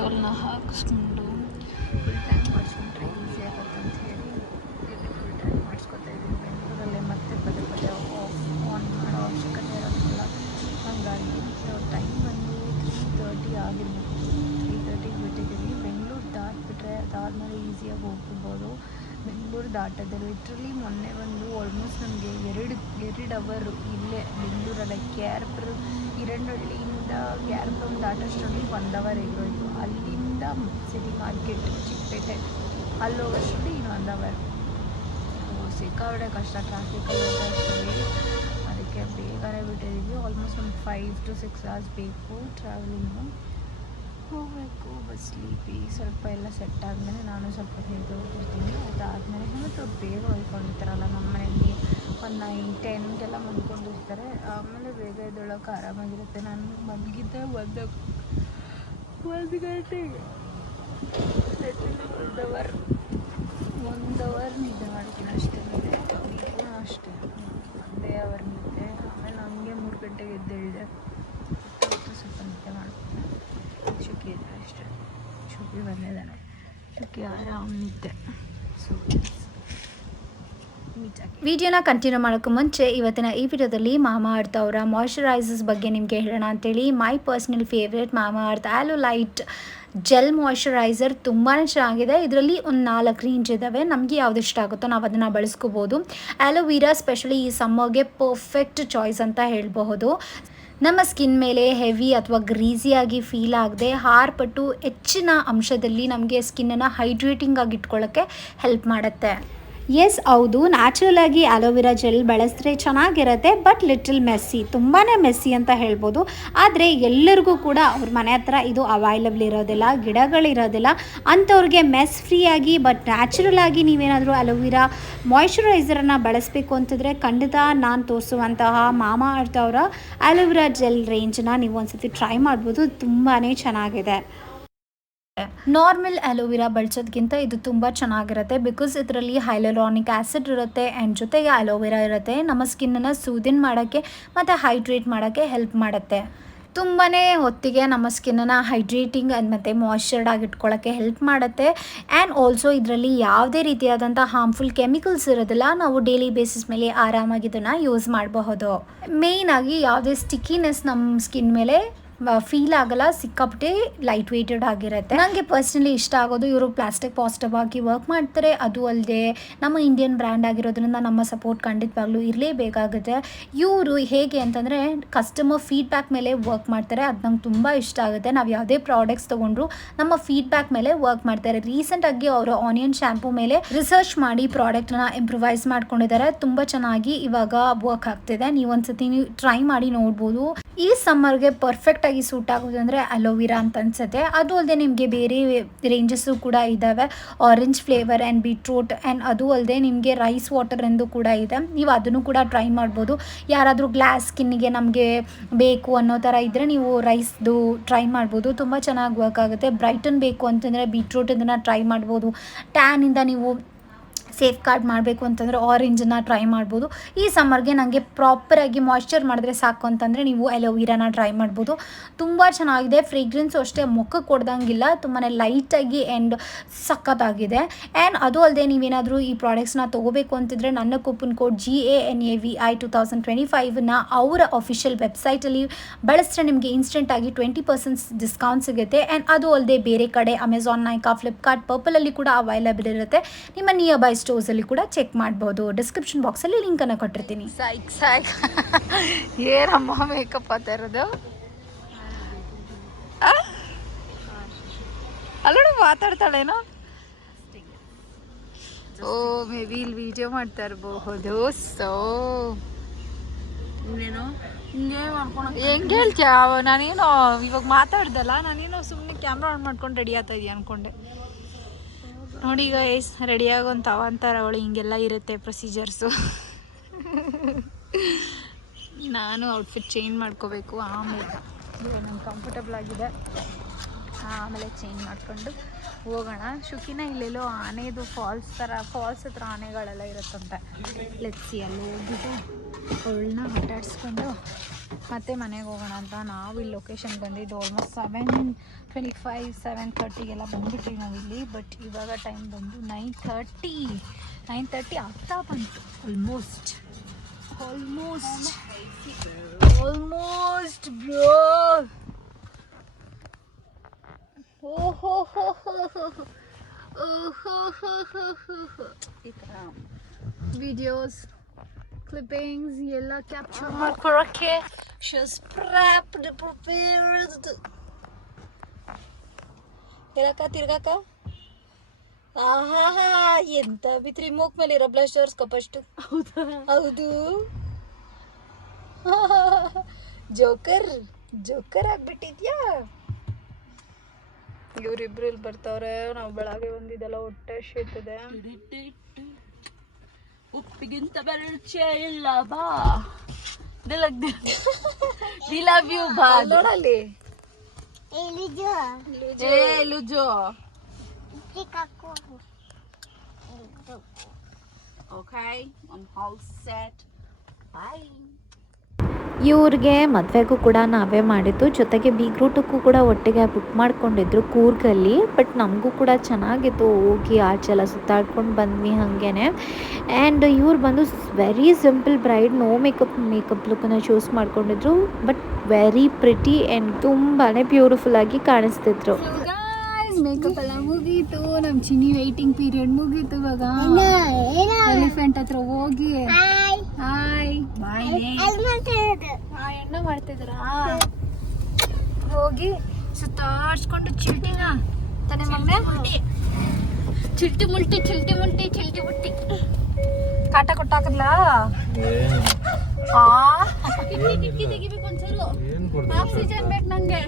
ಕೊಲೆಸ್ಟ್ರಾಲ್ನ ಹಾಕಿಸ್ಕೊಂಡು full tank ಮಾಡಿಸ್ಕೊಂಡ್ರೆ easy ಆಗುತ್ತೆ ಅಂತ ಹೇಳಿ ಫುಲ್ ಟ್ಯಾಂಕ್ ಮಾಡಿಸ್ಕೊತಾ ಇದ್ದೀನಿ ಬೆಂಗಳೂರಲ್ಲೇ. ಮತ್ತೆ ಪದೇ ಪದೇ ಆನ್ ಮಾಡೋ ಅವಶ್ಯಕತೆ ಇರೋದಿಲ್ಲ. ಹಾಗಾಗಿ ಟೈಮ್ ಬಂದು 3:30 ಆಗಿದೆ. 3:30ಗೆ ಬಿಟ್ಟಿದ್ದೀವಿ. ಬೆಂಗಳೂರು ದಾಟಿಬಿಟ್ರೆ ಅದಾದಮೇಲೆ ಈಸಿಯಾಗಿ ಹೋಗ್ಬಿಡ್ಬೋದು. ಬೆಂಗಳೂರು ದಾಟೋದು ಲಿಟ್ರಲಿ ಮೊನ್ನೆ ಬಂದು ಆಲ್ಮೋಸ್ಟ್ ನಮಗೆ ಎರಡು ಅವರು ಇಲ್ಲೇ ಬೆಂಗಳೂರಲ್ಲೇ ಹಿರಂಡಹಳ್ಳಿಯಿಂದ ಕ್ಯಾರ್ಪುರಂ ದಾಟೋಷ್ಟರಲ್ಲಿ 1 ಅವರ್ ಎಗೋಯಿತು. ಅಲ್ಲಿಂದ ಸಿಟಿ ಮಾರ್ಕೆಟ್ ಚಿಕ್ಕಪೇಟೆ ಅಲ್ಲಿ ಹೋಗೋಷ್ಟರಲ್ಲಿ ಇನ್ನು 1 ಅವರ್. ಸಿಕ್ಕಾಪಟ್ಟೆ ಕಷ್ಟ ಟ್ರಾಫಿಕಲ್ಲಿ ಹೋಗೋಷ್ಟರಲ್ಲಿ. ಅದಕ್ಕೆ ಬೇಗನೆ ಬಿಟ್ಟಿದ್ದೀವಿ. ಆಲ್ಮೋಸ್ಟ್ ನಮ್ಗೆ 5 to 6 hours ಬೇಕು ಟ್ರಾವೆಲಿಂಗು. ಹೋಗಬೇಕು ಬಸ್ ಸ್ಲೀಪಿ ಸ್ವಲ್ಪ ಎಲ್ಲ ಸೆಟ್ ಆದಮೇಲೆ ನಾನು ಸ್ವಲ್ಪ ಬೇಗ ಹೋಗ್ಬಿಡ್ತೀನಿ. ಅದಾದಮೇಲೆ ಮತ್ತು ಬೇಗ ಹೊಯ್ಕೊಂಡಿರ್ತಾರಲ್ಲ ನಮ್ಮ ಮನೆಯಲ್ಲಿ ಒಂದು 9-10 ಮಲ್ಕೊಂಡಿರ್ತಾರೆ. ಆಮೇಲೆ ಬೇಗ ಎದ್ದೊಳಕ್ಕೆ ಆರಾಮಾಗಿರುತ್ತೆ. ನಾನು ಮಲಗಿದ್ದೆ 1 ಗಂಟೆಗೆ 1 ಅವರ್ ನಿದ್ದೆ ಮಾಡ್ತೀನಿ ಅಷ್ಟೇ. ನಿದ್ದೆ ಅಷ್ಟೇ 1 ಅವರ್ ನಿದ್ದೆ. ಆಮೇಲೆ ನಮಗೆ 3 ಗಂಟೆಗೆ ಎದ್ದೇಳಿದೆ. ಸ್ವಲ್ಪ ನಿದ್ದೆ ಮಾಡ್ತೀನಿ. ಶುಕಿ ಇದ್ದರೆ ಅಷ್ಟೇ. ಶುಕಿ ಬಂದಿದ್ದಾನೆ. ಶುಕಿ ಆರಾಮ್ ನಿದ್ದೆ. ಸೊ ವಿಡಿಯೋನ ಕಂಟಿನ್ಯೂ ಮಾಡೋಕ್ಕೆ ಮುಂಚೆ ಇವತ್ತಿನ ಈ ವಿಡಿಯೋದಲ್ಲಿ ಮಾಮಾ ಅರ್ತ್ ಅವರ ಮಾಯ್ಶ್ಚರೈಸರ್ಸ್ ಬಗ್ಗೆ ನಿಮಗೆ ಹೇಳೋಣ ಅಂತೇಳಿ. ಮೈ ಪರ್ಸ್ನಲ್ ಫೇವ್ರೇಟ್ ಮಾಮಾ ಅರ್ತ್ ಆ್ಯಲೋ ಲೈಟ್ ಜೆಲ್ ಮಾಯ್ಶ್ಚರೈಸರ್ ತುಂಬಾ ಚೆನ್ನಾಗಿದೆ. ಇದರಲ್ಲಿ ಒಂದು 4 ರೇಂಜ್ ಇದ್ದಾವೆ. ನಮಗೆ ಯಾವ್ದು ಇಷ್ಟ ಆಗುತ್ತೋ ನಾವು ಅದನ್ನು ಬಳಸ್ಕೋಬೋದು. ಆ್ಯಲೋವೀರಾ ಸ್ಪೆಷಲಿ ಈ ಸಮ್ಮರ್ಗೆ ಪರ್ಫೆಕ್ಟ್ ಚಾಯ್ಸ್ ಅಂತ ಹೇಳಬಹುದು. ನಮ್ಮ ಸ್ಕಿನ್ ಮೇಲೆ ಹೆವಿ ಅಥವಾ ಗ್ರೀಸಿಯಾಗಿ ಫೀಲ್ ಆಗದೆ ಹಾರ್ಪಟ್ಟು ಹೆಚ್ಚಿನ ಅಂಶದಲ್ಲಿ ನಮಗೆ ಸ್ಕಿನ್ನನ್ನು ಹೈಡ್ರೇಟಿಂಗ್ ಆಗಿ ಇಟ್ಕೊಳ್ಳೋಕ್ಕೆ ಹೆಲ್ಪ್ ಮಾಡುತ್ತೆ. ಎಸ್ ಹೌದು, ನ್ಯಾಚುರಲ್ ಆಗಿ ಆಲೋವೆರಾ ಜೆಲ್ ಬಳಸಿದ್ರೆ ಚೆನ್ನಾಗಿರುತ್ತೆ. ಬಟ್ ಲಿಟಲ್ ಮೆಸ್ಸಿ, ತುಂಬಾ ಮೆಸ್ಸಿ ಅಂತ ಹೇಳ್ಬೋದು. ಆದರೆ ಎಲ್ಲರಿಗೂ ಕೂಡ ಅವ್ರ ಮನೆ ಹತ್ರ ಇದು ಅವೈಲಬಲ್ ಇರೋದಿಲ್ಲ, ಗಿಡಗಳಿರೋದಿಲ್ಲ. ಅಂಥವ್ರಿಗೆ ಮೆಸ್ ಫ್ರೀಯಾಗಿ ಬಟ್ ನ್ಯಾಚುರಲ್ ಆಗಿ ನೀವೇನಾದರೂ ಅಲೋವೆರಾ ಮಾಯ್ಶ್ಚರೈಸರನ್ನು ಬಳಸಬೇಕು ಅಂತಂದರೆ ಖಂಡಿತ ನಾನು ತೋರಿಸುವಂತಹ ಮಾಮಾ ಅರ್ತ್ ಅವರ ಆಲೋವೆರಾ ಜೆಲ್ ರೇಂಜನ್ನ ನೀವು ಒಂದ್ಸತಿ ಟ್ರೈ ಮಾಡ್ಬೋದು. ತುಂಬಾ ಚೆನ್ನಾಗಿದೆ. ನಾರ್ಮಲ್ ಅಲೋವೆರಾ ಬಳಸೋದಕ್ಕಿಂತ ಇದು ತುಂಬ ಚೆನ್ನಾಗಿರುತ್ತೆ. ಬಿಕಾಸ್ ಇದರಲ್ಲಿ ಹೈಲುರಾನಿಕ್ ಆ್ಯಸಿಡ್ ಇರುತ್ತೆ ಆ್ಯಂಡ್ ಜೊತೆಗೆ ಅಲೋವೆರಾ ಇರುತ್ತೆ. ನಮ್ಮ ಸ್ಕಿನ್ನನ್ನು ಸೂದಿನ್ ಮಾಡೋಕ್ಕೆ ಮತ್ತು ಹೈಡ್ರೇಟ್ ಮಾಡೋಕ್ಕೆ ಹೆಲ್ಪ್ ಮಾಡುತ್ತೆ. ತುಂಬಾ ಹೊತ್ತಿಗೆ ನಮ್ಮ ಸ್ಕಿನ್ನನ್ನು ಹೈಡ್ರೇಟಿಂಗ್ ಮತ್ತು ಮಾಯ್ಶ್ಚರ್ಡ್ ಆಗಿ ಇಟ್ಕೊಳ್ಳೋಕ್ಕೆ ಹೆಲ್ಪ್ ಮಾಡುತ್ತೆ. ಆ್ಯಂಡ್ ಆಲ್ಸೋ ಇದರಲ್ಲಿ ಯಾವುದೇ ರೀತಿಯಾದಂಥ ಹಾರ್ಮ್ಫುಲ್ ಕೆಮಿಕಲ್ಸ್ ಇರೋದಿಲ್ಲ. ನಾವು ಡೈಲಿ ಬೇಸಿಸ್ ಮೇಲೆ ಆರಾಮಾಗಿ ಇದನ್ನು ಯೂಸ್ ಮಾಡಬಹುದು. ಮೇಯ್ನಾಗಿ ಯಾವುದೇ ಸ್ಟಿಕ್ಕಿನೆಸ್ ನಮ್ಮ ಸ್ಕಿನ್ ಮೇಲೆ ಫೀಲ್ ಆಗಲ್ಲ. ಸಿಕ್ಕಾಪಟ್ಟೆ ಲೈಟ್ ವೆಯ್ಟೆಡ್ ಆಗಿರುತ್ತೆ. ನನಗೆ ಪರ್ಸ್ನಲಿ ಇಷ್ಟ ಆಗೋದು ಇವರು ಪ್ಲಾಸ್ಟಿಕ್ ಪಾಸಿಟಿವ್ ಆಗಿ ವರ್ಕ್ ಮಾಡ್ತಾರೆ. ಅದು ಅಲ್ಲದೆ ನಮ್ಮ ಇಂಡಿಯನ್ ಬ್ರ್ಯಾಂಡ್ ಆಗಿರೋದ್ರಿಂದ ನಮ್ಮ ಸಪೋರ್ಟ್ ಖಂಡಿತವಾಗ್ಲೂ ಇರಲೇಬೇಕಾಗುತ್ತೆ. ಇವರು ಹೇಗೆ ಅಂತಂದರೆ ಕಸ್ಟಮರ್ ಫೀಡ್ಬ್ಯಾಕ್ ಮೇಲೆ ವರ್ಕ್ ಮಾಡ್ತಾರೆ. ಅದು ನಂಗೆ ತುಂಬ ಇಷ್ಟ ಆಗುತ್ತೆ. ನಾವು ಯಾವುದೇ ಪ್ರಾಡಕ್ಟ್ಸ್ ತೊಗೊಂಡ್ರು ನಮ್ಮ ಫೀಡ್ಬ್ಯಾಕ್ ಮೇಲೆ ವರ್ಕ್ ಮಾಡ್ತಾರೆ. ರೀಸೆಂಟಾಗಿ ಅವರು ಆನಿಯನ್ ಶ್ಯಾಂಪೂ ಮೇಲೆ ರಿಸರ್ಚ್ ಮಾಡಿ ಪ್ರಾಡಕ್ಟ್ನ ಇಂಪ್ರೂವೈಸ್ ಮಾಡ್ಕೊಂಡಿದ್ದಾರೆ. ತುಂಬ ಚೆನ್ನಾಗಿ ಇವಾಗ ವರ್ಕ್ ಆಗ್ತಿದೆ. ನೀವು ಒಂದ್ಸತಿ ನೀವು ಟ್ರೈ ಮಾಡಿ ನೋಡ್ಬೋದು. ಈ ಸಮ್ಮರ್ಗೆ ಪರ್ಫೆಕ್ಟ್ ಆಗಿ ಸೂಟ್ ಆಗೋದು ಅಂದರೆ ಅಲೋವೆರಾ ಅಂತ ಅನ್ಸುತ್ತೆ. ಅದು ಅಲ್ಲದೆ ನಿಮಗೆ ಬೇರೆ ರೇಂಜಸ್ಸು ಕೂಡ ಇದ್ದಾವೆ. Orange flavour and beetroot and ಅದು ಅಲ್ಲದೆ ನಿಮಗೆ ರೈಸ್ ವಾಟರ್ ಎಂದು ಕೂಡ ಇದೆ. ನೀವು ಅದನ್ನು ಕೂಡ ಟ್ರೈ ಮಾಡ್ಬೋದು. ಯಾರಾದರೂ ಗ್ಲಾಸ್ ಸ್ಕಿನ್ನಿಗೆ ನಮಗೆ ಬೇಕು ಅನ್ನೋ ಥರ ಇದ್ದರೆ ನೀವು ರೈಸ್ದು ಟ್ರೈ ಮಾಡ್ಬೋದು. ತುಂಬ ಚೆನ್ನಾಗಿ ವರ್ಕ್ ಆಗುತ್ತೆ. ಬ್ರೈಟನ್ ಬೇಕು ಅಂತಂದರೆ ಬೀಟ್ರೂಟ್ ಇದನ್ನು ಟ್ರೈ ಮಾಡ್ಬೋದು. ಟ್ಯಾನಿಂದ ನೀವು ಸೇಫ್ ಗಾರ್ಡ್ ಮಾಡಬೇಕು ಅಂತಂದರೆ ಆರೆಂಜನ್ನು ಟ್ರೈ ಮಾಡ್ಬೋದು. ಈ ಸಮ್ಮರ್ಗೆ ನನಗೆ ಪ್ರಾಪರಾಗಿ ಮಾಯ್ಶ್ಚರ್ ಮಾಡಿದ್ರೆ ಸಾಕು ಅಂತಂದರೆ ನೀವು ಅಲೋವೆರಾನ ಟ್ರೈ ಮಾಡ್ಬೋದು. ತುಂಬ ಚೆನ್ನಾಗಿದೆ. ಫ್ರೇಗ್ರೆನ್ಸು ಅಷ್ಟೇ ಮುಖಕ್ಕೆ ಕೊಡ್ದಂಗಿಲ್ಲ. ತುಂಬಾ ಲೈಟಾಗಿ ಆ್ಯಂಡ್ ಸಖತ್ತಾಗಿದೆ. ಆ್ಯಂಡ್ ಅದು ಅಲ್ಲದೆ ನೀವೇನಾದರೂ ಈ ಪ್ರಾಡಕ್ಟ್ಸ್ನ ತೊಗೋಬೇಕು ಅಂತಿದ್ರೆ ನನ್ನ ಕೂಪನ್ ಕೋಡ್ GANAVI 2025ನ ಅವರ ಅಫಿಷಿಯಲ್ ವೆಬ್ಸೈಟಲ್ಲಿ ಬಳಸಿದ್ರೆ ನಿಮಗೆ ಇನ್ಸ್ಟೆಂಟಾಗಿ 20% ಡಿಸ್ಕೌಂಟ್ ಸಿಗುತ್ತೆ. ಆ್ಯಂಡ್ ಅದು ಅಲ್ಲದೆ ಬೇರೆ ಕಡೆ ಅಮೆಝಾನ್, ನೈಕಾ, ಫ್ಲಿಪ್ಕಾರ್ಟ್, ಪರ್ಪಲಲ್ಲಿ ಕೂಡ ಅವೈಲಬಲ್ ಇರುತ್ತೆ. ನಿಮ್ಮ ನಿಯರ್ ಬೈ ಸ್ಟೋರ್ಸಲ್ಲಿ ಕೂಡ ಚೆಕ್ ಮಾಡ್ಬೋದು. ಡಿಸ್ಕ್ರಿಪ್ಷನ್ ಬಾಕ್ಸಲ್ಲಿ ಲಿಂಕನ್ನು ಕೊಟ್ಟಿರ್ತೀನಿ. ಏನಮ್ಮ ಮೇಕಪ್ ಆಗ್ತಾ ಇರೋದು ಅಲ್ಲೋಡ ಮಾತಾಡ್ತಾಳೇನೋ. ಓ ಮೇ ಬಿ ಇಲ್ಲಿ ವಿಡಿಯೋ ಮಾಡ್ತಾ ಇರಬಹುದು. ಸೊ ಹೆಂಗೆ ಹೇಳ್ತೀಯ? ನಾನೇನೋ ಇವಾಗ ಮಾತಾಡ್ದಲ್ಲ, ನಾನೇನೋ ಸುಮ್ಮನೆ ಕ್ಯಾಮ್ರಾ ಆನ್ ಮಾಡ್ಕೊಂಡು ರೆಡಿ ಆಗ್ತಾ ಇದೀಯ ಅಂದ್ಕೊಂಡೆ. ನೋಡಿ ಈಗ ರೆಡಿಯಾಗೋಂತ ಅವಂತಾರೆ ಅವಳು. ಹಿಂಗೆಲ್ಲ ಇರುತ್ತೆ ಪ್ರೊಸೀಜರ್ಸು. ನಾನು ಔಟ್ಫಿಟ್ ಚೇಂಜ್ ಮಾಡ್ಕೋಬೇಕು. ಆಮೇಲೆ ಇವಾಗ ನಂಗೆ ಕಂಫರ್ಟಬಲ್ ಆಗಿದೆ. ಆಮೇಲೆ ಚೇಂಜ್ ಮಾಡಿಕೊಂಡು ಹೋಗೋಣ. ಶುಕಿನ ಇಲ್ಲೆಲ್ಲೋ ಆನೆದು ಫಾಲ್ಸ್ ಹತ್ರ ಆನೆಗಳೆಲ್ಲ ಇರುತ್ತಂತೆ. ಲೆಟ್ಸಿ ಅಲ್ಲಿ ಹೋಗಿದ್ದು ಅವಳನ್ನ ಆಟಾಡಿಸ್ಕೊಂಡು ಮತ್ತೆ ಮನೆಗೆ ಹೋಗೋಣ ಅಂತ ನಾವು ಇಲ್ಲಿ ಲೊಕೇಶನ್ ಬಂದಿದ್ದು ಆಲ್ಮೋಸ್ಟ್ 7:25 7:30ಗೆಲ್ಲ ಬಂದುಬಿಟ್ವಿ ನಾವಿಲ್ಲಿ. ಬಟ್ ಇವಾಗ ಟೈಮ್ ಬಂದು 9:30 ಆಗ್ತಾ ಬಂತು. Almost bro. ಈ ಥರ ವಿಡಿಯೋಸ್ ಕ್ಲಿಪ್ಪಿಂಗ್ಸ್ ಎಲ್ಲ ಕ್ಯಾಪ್ಚರ್ ಮಾಡ್ಕೊಳಕ್ಕೆ ತಿರ್ಗಾಕ. ಆಹಾ ಎಂತ ಬಿತ್ರಿ ಮೂಕ್ ಮೇಲೆ ಇರೋ ಬ್ಲಶ್ ತೋರ್ಸ್ಕೊ ಫಸ್ಟ್. ಹೌದು ಜೋಕರ್ ಆಗ್ಬಿಟ್ಟಿದ್ಯಾ. ಇವ್ರಿಬ್ರು ಇಲ್ಲಿ ಬರ್ತಾವ್ರೆ. ನಾವು ಬೆಳಗ್ಗೆ ಬಂದಿದ್ದೆಲ್ಲ ಹೊಟ್ಟೆ ಶೀತದೆ. ಉಪ್ಪಿಗಿಂತ ಬೆರಚೆ ಇಲ್ಲ ಬಾ. ವಿ ಲವ್ ಯು ಬಾ. ನೋಡಲ್ಲಿ ಲುಜೋ. Okay, I'm all set. Bye. ಇವ್ರಿಗೆ ಮದುವೆಗೂ ಕೂಡ ನಾವೇ ಮಾಡಿದ್ದು, ಜೊತೆಗೆ ಬೀಗ್ರೂಟಕ್ಕೂ ಕೂಡ ಒಟ್ಟಿಗೆ ಬುಕ್ ಮಾಡ್ಕೊಂಡಿದ್ರು ಕೂರ್ಗಲ್ಲಿ. ಬಟ್ ನಮಗೂ ಕೂಡ ಚೆನ್ನಾಗಿತ್ತು, ಹೋಗಿ ಆಚೆಲ್ಲ ಸುತ್ತಾಡ್ಕೊಂಡು ಬಂದ್ವಿ ಹಾಗೇನೆ. ಆ್ಯಂಡ್ ಇವ್ರು ಬಂದು very simple bride, no makeup ಲುಕ್ಕನ್ನು ಚೂಸ್ ಮಾಡ್ಕೊಂಡಿದ್ರು. ಬಟ್ ವೆರಿ ಪ್ರಿಟಿ ಆ್ಯಂಡ್ ತುಂಬಾ ಬ್ಯೂಟಿಫುಲ್ಲಾಗಿ ಕಾಣಿಸ್ತಿದ್ರು. ಮೇಕಪ್ ಎಲ್ಲ ಮುಗೀತು, ನಮ್ಮ ಚಿನ್ನಿ ವೇಟಿಂಗ್ ಪೀರಿಯಡ್ ಮುಗೀತು. ಇವಾಗ ಎಲಿಫೆಂಟ್ ಹತ್ರ ಹೋಗಿ ಹಾಯ್ ಎಣ್ಣ ಮಾಡ್ತಿದ್ರ ಹೋಗಿ ಸುತ್ತಾಡ್ಸ್ಕೊಂಡು ಚಿಲ್ಟಿನ ತಾನೆ ಮಗ್ನೆ. ಚಿಲ್ಟಿ ಮುಲ್ಟಿ ಕಾಟ ಕೊಟ್ಟಾಕದ್ಲ. ತೆಗಿಬೇಕು ಒಂದ್ಸಲ, ಆಕ್ಸಿಜನ್ ಬೇಕು ನಂಗೆ.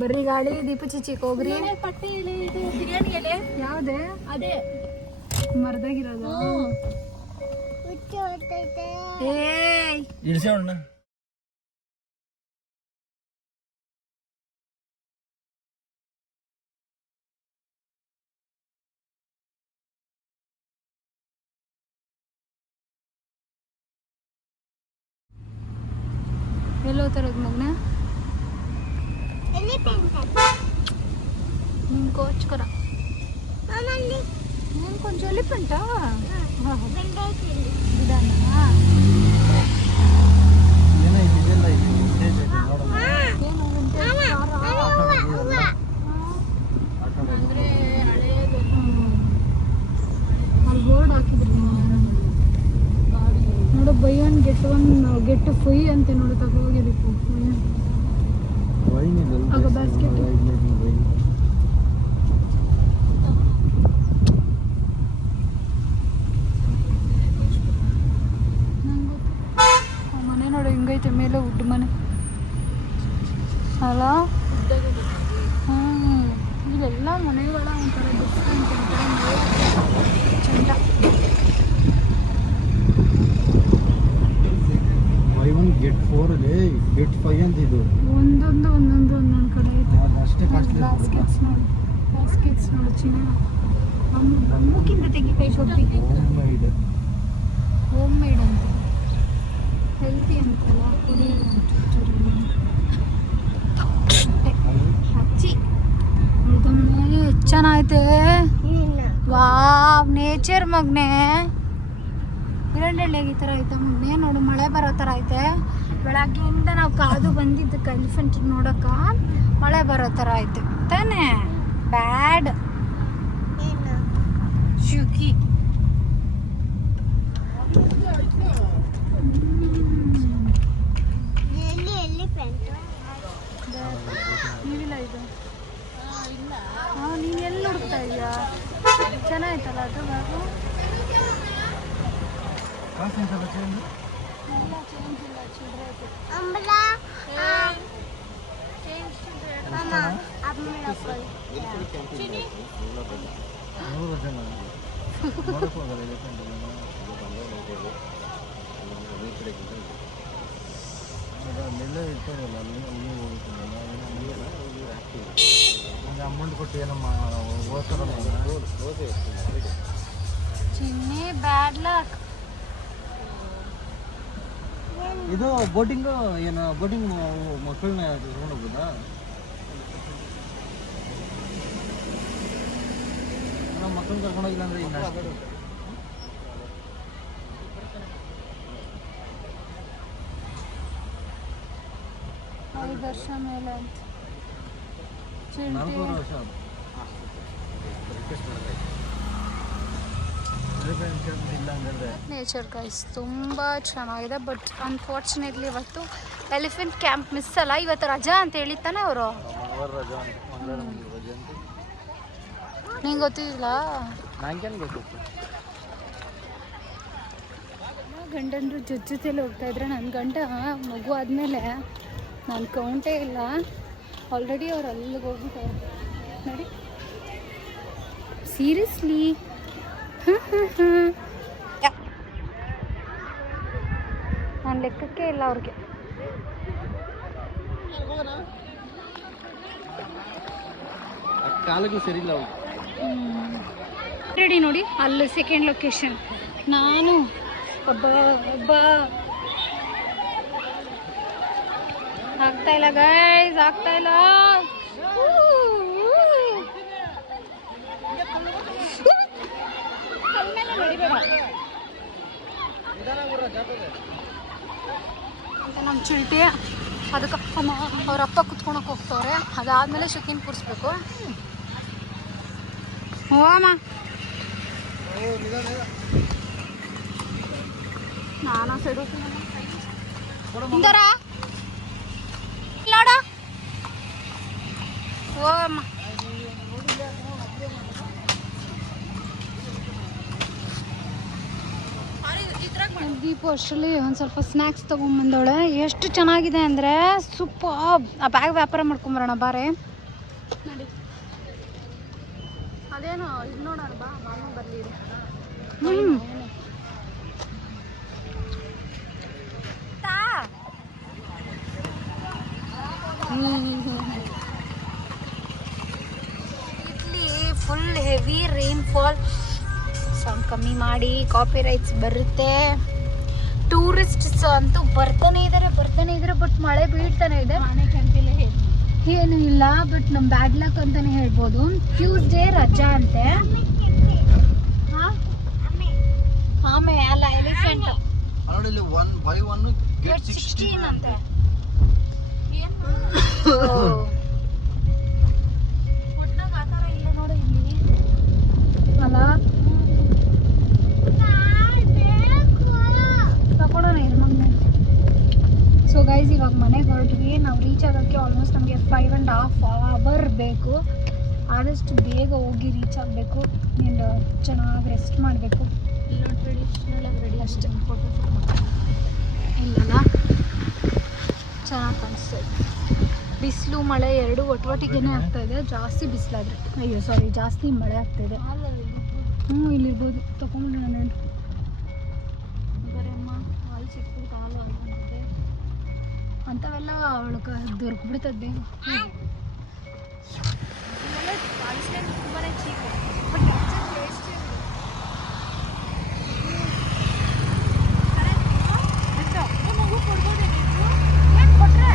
ಬರ್ರಿ ಗಾಳಿ ದೀಪ ಚಿಚಿಕ್ ಹೋಗ್ರಿ. ಪಟ್ಟಿ ಎಲೆ ಇದು ಬಿರಿಯಾನಿ ಎಲೆ ಯಾವ್ದೇ ಅದೇ ಮರ್ದಾಗಿರೋದು. ಎಲ್ಲೋ ತರದ್ ಮಗ್ನ ನಿನ್ಕೋಸ್ಕರ ನೀನು ಕೊಂಚ ಎಲಿಫೆಂಟಾ ಅಂದ್ರೆ ಹಳೇದು ಅಲ್ಲಿ ಬೋರ್ಡ್ ಹಾಕಿದ್ರಿ ನೋಡು, ಬೈ ಒನ್ ಗೆಟ್ ಫ್ರೀ ಅಂತ ನೋಡು. ತಗೋಗಿರಿಪ್ಪು ಆಗ ಬಾಸ್ಕೆಟ್ ಮನೆ ನೋಡು ಹಿಂಗೈತೆ, ಮೇಲೆ ಉಡ್ ಮನೆ ಅಲ್ಲ. ಇಲ್ಲೆಲ್ಲ ಮನೆಗಳ ಒಂಥರ ಡಿಫ್ರೆಂಟ್ ಚಂದ. ಗೆಟ್ 4 ಗೆಟ್ 5 ಅಂತ ಇದು ಒಂದೊಂದು ಕಡೆ ಐತೆ. ಬಾಸ್ಕೆಟ್ಸ್ ನೋಡು ಚಿನ್ನ ಮೂಕಿಂದ ತೆಗಿ ಕೈ ಕೊಬ್ಬಿ. ಹೋಮ್ ಮೇಡ್ ಅಂತ ಹೆಲ್ತಿ ಅಂತಲ್ಲ, ಹಚ್ಚಿ ಚೆನ್ನಾಗೈತೆ. Wow nature ಮಗ್ನೆ. ಇರಂಡಳ್ಳಿಯಾಗಿ ಈ ಥರ ಐತೆ ಮಗ್ನೆ. ನೋಡು ಮಳೆ ಬರೋ ಥರ ಐತೆ. ಬೆಳಗ್ಗೆಯಿಂದ ನಾವು ಕಾದು ಬಂದಿದ್ದಕ್ಕೆ ಎಲಿಫೆಂಟ್ ನೋಡೋಕೆ ಮಳೆ ಬರೋ ಥರ ಐತೆ ತಾನೇ. ಬ್ಯಾಡ್ ಶುಕಿ ನೀವಿಲ್ಲ ಇದು. ನೀನು ಎಲ್ಲಿ ಹುಡುಕ್ತಾ ಇದೀಯಾ? ಚೆನ್ನಾಯ್ತಲ್ಲ ಅದು ಬಾಬು. ಎಲ್ಲ ಚೇಂಜ್ ಇಲ್ಲ, ಚಿಲ್ಲರೆ ಐತೆ. ಅಮೌಂಟ್ ಕೊಟ್ಟು ಏನಮ್ಮ ಓದ್ತಾರ ಚಿನ್ನಿ ಬ್ಯಾಡ್ ಲಕ್. ಇದು ಬೋಟಿಂಗ್ ಏನು ಬೋಟಿಂಗ್ ಮಕ್ಕಳನ್ನ ಕರ್ಕೊಂಡು ಹೋಗ್ಬೋದಾ? ನಮ್ಮ ಮಕ್ಕಳನ್ನ ಕರ್ಕೊಂಡು ಹೋಗಿಲ್ಲ ಅಂದ್ರೆ ಇನ್ನು 5 ವರ್ಷ ಮೇಲೆ ಅಂತ. 4 ವರ್ಷ ಇಲ್ಲ ಅಂದ್ರೆ ನೇಚರ್ ಗೈಸ್ ತುಂಬ ಚೆನ್ನಾಗಿದೆ. ಬಟ್ ಅನ್ಫಾರ್ಚುನೇಟ್ಲಿ ಇವತ್ತು ಎಲಿಫೆಂಟ್ ಕ್ಯಾಂಪ್ ಮಿಸ್ ಅಲ್ಲ. ಇವತ್ತು ರಜಾ ಅಂತ ಹೇಳಿತ್ತಾನೆ ಅವರು. ನಿಂಗೆ ಗೊತ್ತಿಲ್ಲ? ನಂಗೇನು ಗೊತ್ತಿತ್ತು. ಗಂಡಂದ್ರು ಜೊತೆಲಿ ಹೋಗ್ತಾ ಇದ್ರೆ ನನ್ನ ಗಂಡ ಮಗು ಆದಮೇಲೆ ನಾನು ಕೌಂಟೇ ಇಲ್ಲ. ಆಲ್ರೆಡಿ ಅವ್ರು ಅಲ್ಲಿಗೆ ಹೋಗ್ಬಿಟ್ಟವ್ರು ನೋಡಿ. ಸೀರಿಯಸ್ಲಿ ನಾನು ಲೆಕ್ಕಕ್ಕೆ ಇಲ್ಲ ಅವ್ರಿಗೆ. ಕಾಲಿಗೂ ಸರಿ ಇಲ್ಲ ಅವ್ರು. ರೆಡಿ ನೋಡಿ, ಅಲ್ಲಿ ಸೆಕೆಂಡ್ ಲೊಕೇಶನ್. ನಾನು ಒಬ್ಬ ಆಗ್ತಾ ಇಲ್ಲ ಗೈಸ್, ಆಗ್ತಾ ಇಲ್ಲ. ನಮ್ಮ ಚಿಲ್ಟಿ ಅದಕ್ಕೆ ಅವ್ರ ಅಪ್ಪ ಕುತ್ಕೊಳಕ್ಕೆ ಹೋಗ್ತವ್ರೆ. ಅದಾದ್ಮೇಲೆ ಶುಕಿನ್ ಕೂರಿಸ್ಬೇಕು. ಹೋಮ ನಾನು ಸೈಡ್ ನೋಡ ಹೋಮ. ದೀಪು ಅಷ್ಟರಲ್ಲಿ ಒಂದು ಸ್ವಲ್ಪ ಸ್ನ್ಯಾಕ್ಸ್ ತೊಗೊಂಬಂದವಳೆ. ಎಷ್ಟು ಚೆನ್ನಾಗಿದೆ ಅಂದರೆ ಸೂಪರ್. ಆ ಬ್ಯಾಗ್ ವ್ಯಾಪಾರ ಮಾಡ್ಕೊಂಬರೋಣ ಬಾರೆ. ನೋಡಿ ಅದೇನೋ ಇದು ನೋಡೋಣ ಬಾ, ಮಾಮ ಬರಲಿ. ಇಲ್ಲಿ ಫುಲ್ ಹೆವಿ ರೈನ್ಫಾಲ್. ಸೌಂಡ್ ಕಮ್ಮಿ ಮಾಡಿ, ಕಾಪಿ ರೈಟ್ಸ್ ಬರುತ್ತೆ. ಟೂರಿಸ್ಟ್ಸ್ ಅಂತೂ ಬರ್ತಾನೆ ಇದ್ದಾರೆ ಬಟ್ ಮಳೆ ಬೀಳ್ತಾನೆ ಇದೆ. ಏನು ಇಲ್ಲ, ಬಟ್ ನಮ್ಮ ಬ್ಯಾಡ್ ಲಕ್ ಅಂತಾನೆ ಹೇಳ್ಬೋದು. ಟ್ಯೂಸ್ಡೇ ರಜಾ ಅಂತೆ. ಆಮೆ ಅಲ್ಲ, ಎಲಿಫೆಂಟ್ ನೋಡಿ 1 by 1 get 16 ಅಂತೆ. ಇಲ್ಲ ನೋಡಿ ಇಲ್ಲಿ ಅಲ್ಲ ತಗೊಳ್ಳೋಣ ಇದು ನಮಗೆ. ಸೊ ಗೈಸ್ ಇವಾಗ ಮನೆಗೆ ಹೊರಟ್ವಿ. ನಾವು ರೀಚ್ ಆಗೋಕ್ಕೆ ಆಲ್ಮೋಸ್ಟ್ ನಮಗೆ 5.5 hour ಬೇಕು. ಆದಷ್ಟು ಬೇಗ ಹೋಗಿ ರೀಚ್ ಆಗಬೇಕು. ಆ್ಯಂಡ್ ಚೆನ್ನಾಗಿ ರೆಸ್ಟ್ ಮಾಡಬೇಕು. ಇಲ್ಲ ಟ್ರೆಡಿಷ್ನಲ್ ಆಗಿ ರೆಡಿ ಅಷ್ಟೇ. ಇಲ್ಲಲ್ಲ ಚೆನ್ನಾಗಿ ಕಾಣಿಸ್ತಾ ಇದೆ. ಬಿಸಿಲು ಮಳೆ ಎರಡು ಒಟ್ಟೊಟ್ಟಿಗೆನೇ ಆಗ್ತಾ ಇದೆ. ಜಾಸ್ತಿ ಬಿಸಿಲಾದ್ರೆ ಜಾಸ್ತಿ ಮಳೆ ಆಗ್ತಾ ಇದೆ. ಇಲ್ಲಿರ್ಬೋದು. ತಗೊಂಡು ನಾನು ಬರಮ್ಮ ಹಾಲು ಸಿಕ್ಬಿಟ್ಟು ಹಾಲು ಆಗುತ್ತೆ ಅಂಥವೆಲ್ಲ ಅವಳಿಗೆ ದೊರಕ್ಬಿಡ್ತದೆ ಬೇಗ. ತುಂಬಾ ಚೀಪ್ ಬಟ್ ಟೇಸ್ಟ್ ಮಗು ಕೊಡ್ಬೋದೇ ನೀವು? ಏನು ಕೊಟ್ಟರೆ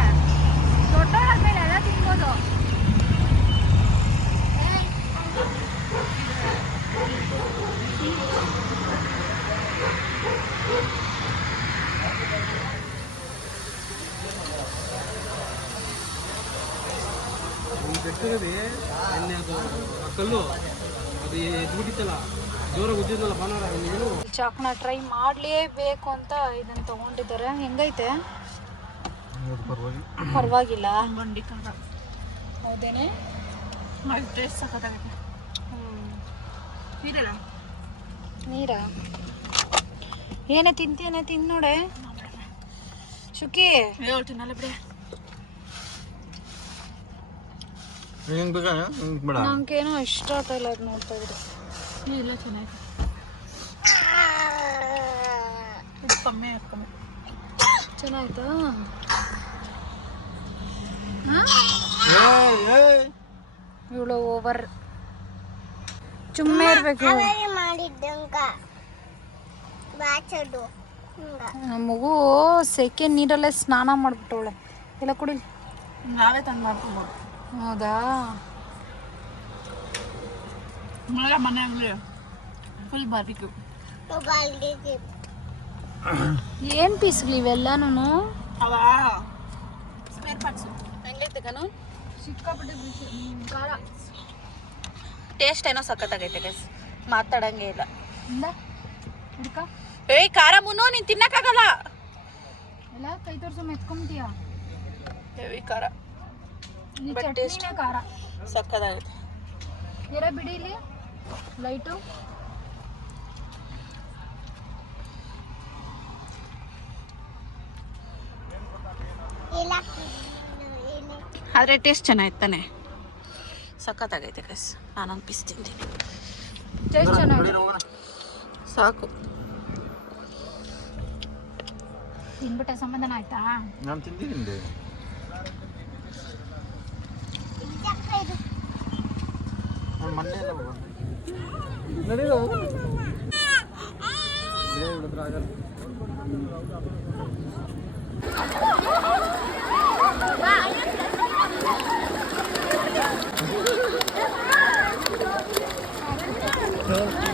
ದೊಡ್ಡವರಾದ್ಮೇಲೆ ಎಲ್ಲ ತಿನ್ಬೋದು. ಬೆಟ್ಟಗದೆ ಎಣ್ಣೆ ಅದು ಕಲ್ಲು ಅದು ಎದ್ಬಿಟ್ಟಿತ್ತಲ್ಲ, ಜೋರಾಗಿ ಉಜ್ಜಿದ್ನಲ್ಲ ಭಾನುವಾರ. ಏನು ಚಾಕ್ನ ಟ್ರೈ ಮಾಡಲೇಬೇಕು ಅಂತ ಇದನ್ನು ತೊಗೊಂಡಿದ್ದಾರೆ. ಹೆಂಗೈತೆ? ಪರವಾಗಿಲ್ಲ. ಹೌದೇನೆ? ನೀರಾ ಏನೇ ತಿಂತೇನೆ ತಿಂದು ನೋಡೆ ಶುಕಿ. ಹೇಳ್ತೀನಲ್ಲ ಬಿಡಿ. ನಂಗೇನೋ ಇಷ್ಟ ಆಗ್ತಾ ಇಲ್ಲ ಅದು ನೋಡ್ತಾ ಇದ್ರೆ. ಇಲ್ಲ ಚೆನ್ನಾಗಿ ಕಮ್ಮಿ ಚೆನ್ನಾಯ್ತಾ? ಇವಳು ಓವರ್ ಸುಮ್ಮನೆ ಇರ್ಬೇಕು. ಮಗು ಸೆಕೆ ನೀರಲ್ಲೇ ಸ್ನಾನ ಮಾಡ್ಬಿಟ್ಟವಳೆ. ಎಲ್ಲ ಕುಡಿಲಿ. ನಾವೇ ತಂದು ಮಾಡ್ಕೊಬೋದು. ಹೌದಾ? ಮನೆಯಾಗಲಿ ಫುಲ್ ಬಾರ್ಬಿಕ್ಯೂ. ಏನು ಪೀಸ್ಗಳು ಇವೆಲ್ಲನೂ? Spare parts. ಹೆಂಗೈತೆ ಕಣು? ಸಿಕ್ಕಾಪಟ್ಟೆ ಖಾರ. ಟೇಸ್ಟ್ ಏನೋ ಸಖತ್ತಾಗೈತೆ ಗೈಸ್, ಮಾತಾಡಂಗೆ ಇಲ್ಲ. ಹುಡ್ಕ ಏಯ್ ಖಾರ ಮುನ್ನು, ನೀನು ತಿನ್ನಕ್ಕಾಗಲ್ಲ. ಎಲ್ಲ ಕೈ ತೋರ್ಸು ಮೆತ್ಕೊಂಬಿಟ್ಟಿಯಾ? ಹೆವಿ ಖಾರ, ಈ ಬಟ್ ಟೇಸ್ಟ್ ಚಟ್ನಿನೇ ಖಾರ. ಸಖತ್ತಾಗೈತೆ. ಎರ ಬಿಡಿ ಇಲ್ಲಿ ಲೈಟು. ಆದರೆ ಟೇಸ್ಟ್ ಚೆನ್ನಾಗಿತ್ತು ತಾನೆ? ಸಖತ್ತಾಗೈತೆ ಗೈಸ್. ನಾನೊಂದು ಪೀಸ್ ತಿಂತೀನಿ. ಟೇಸ್ಟ್ ಚೆನ್ನಾಗಿ ಸಾಕು. ತಿನ್ಬಿಟ್ಟೆ ಸಮಾಧಾನ ಆಯ್ತಾ? ನಾನು ತಿಂದಿದ್ದೀನಿ. ಮೊನ್ನೆ Thank you.